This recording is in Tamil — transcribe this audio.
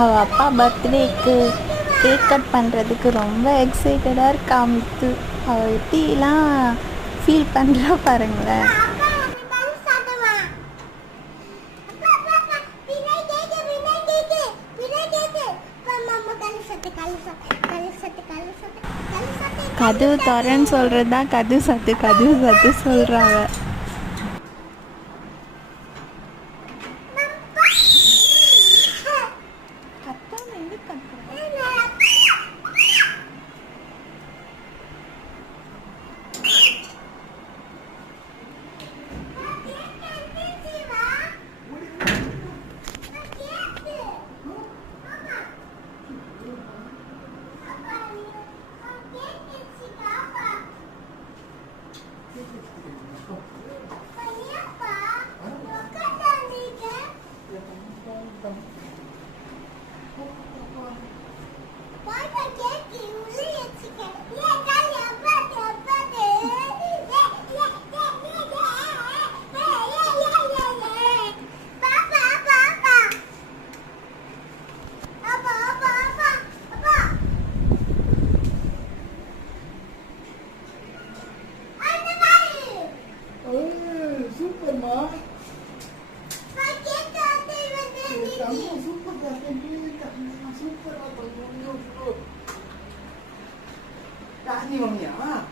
அவள் அப்பா பர்த்டேக்கு கேக் கட் பண்ணுறதுக்கு ரொம்ப எக்ஸைட்டடாக இருக்கா மித்து. அவள் எப்படிலாம் ஃபீல் பண்ணுறா பாருங்களேன். கதவு தரேன்னு சொல்கிறது தான் கதவு சத்து சொல்கிறாங்க. Kasih mami ya.